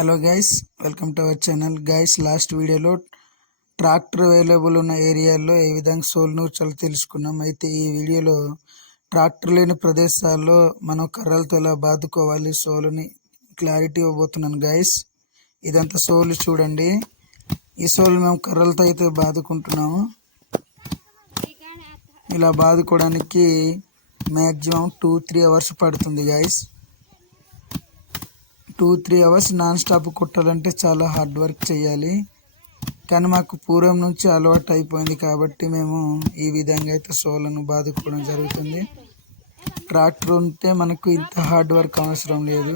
Hello guys welcome to our channel guys last వీడియోలో tractor available ఉన్న ఏరియాల్లో ఏ విధంగా సోల్ నూర్చాలో తెలుసుకున్నాం. అయితే ఈ వీడియోలో ట్రాక్టర్ లేని ప్రదేశాల్లో మనం కర్రలతో ఎలా బాదుకోవాలి సోలుని క్లారిటీ ఇవ్వబోతున్నాను గైస్ ఇదంతా సోలు చూడండి. ఈ సోలు మేము కర్రలతో అయితే బాదుకుంటున్నాము. ఇలా బాదుకోవడానికి మ్యాక్సిమం టూ త్రీ అవర్స్ పడుతుంది guys two three hours non stop కుట్టాలంటే చాలా హార్డ్ వర్క్ చేయాలి. కానీ మాకు పూర్వం నుంచి అలవాటు అయిపోయింది కాబట్టి మేము ఈ విధంగా అయితే సోలను బాదుకోవడం జరుగుతుంది. ట్రాక్టర్ ఉంటే మనకు ఇంత హార్డ్ వర్క్ అవసరం లేదు.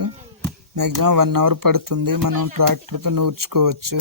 మ్యాక్సిమం వన్ అవర్ పడుతుంది. మనం ట్రాక్టర్తో నూర్చుకోవచ్చు.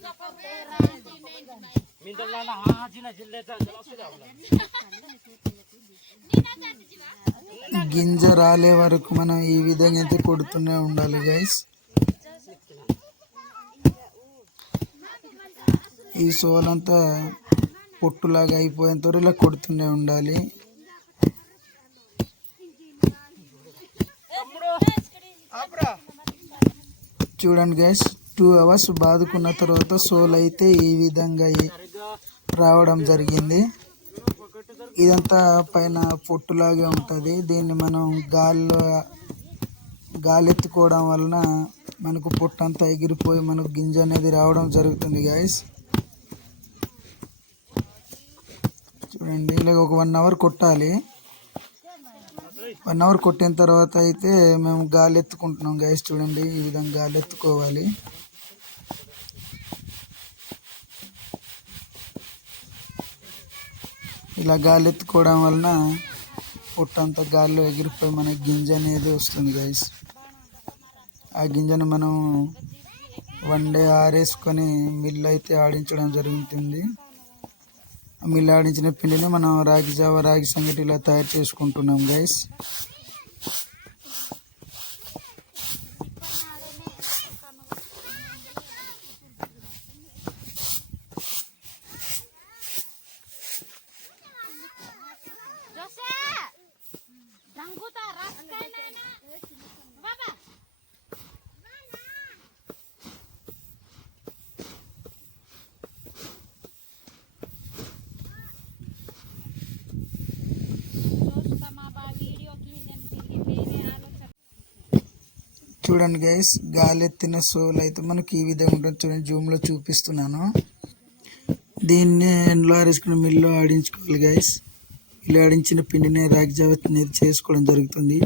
जाणार आहे याच्या आता वर दिकी याच्या येते గింజ రాలే వరకు మనం ఈ విధంగా అయితే కొడుతూనే ఉండాలి గైస్ ఈ సోల్ అంతా పొట్టులాగా అయిపోయేంత వరకు ఇలా కొడుతూనే ఉండాలి చూడండి గైస్ టూ అవర్స్ బాదుకున్న తర్వాత సోల్ అయితే ఈ విధంగా రావడం జరిగింది. ఇదంతా పైన పొట్టులాగే ఉంటుంది. దీన్ని మనం గాలిలో గాలి ఎత్తుకోవడం వలన మనకు పొట్టు అంతా ఎగిరిపోయి మనకు గింజ అనేది రావడం జరుగుతుంది గాయస్ చూడండి ఇలాగ ఒక వన్ అవర్ కొట్టాలి. వన్ అవర్ కొట్టిన తర్వాత అయితే మేము గాలి ఎత్తుకుంటున్నాం గాయస్ చూడండి ఈ విధంగా గాలి ఎత్తుకోవాలి ఇలా గాలి ఎత్తుకోవడం వలన పొట్టంతా గాలిలో ఎగిరిపోయి మనకి గింజ అనేది వస్తుంది గైస్ ఆ గింజను మనం వన్ డే ఆరేసుకొని మిల్లు అయితే ఆడించడం జరుగుతుంది. ఆ మిల్లు ఆడించిన పిండిని మనం రాగి జావ రాగి సంగటి ఇలా తయారు చేసుకుంటున్నాం గైస్ చూడండి గైస్ గాలి ఎత్తిన సోల్ అయితే మనకి ఈ విధంగా ఉంటుంది. చూడండి జూమ్లో చూపిస్తున్నాను. దీన్ని ఎండ్లో ఆరేసుకుని మిల్లో ఆడించుకోవాలి గైస్ ఇలా ఆడించిన పిండిని రాగి జావ అనేది చేసుకోవడం జరుగుతుంది.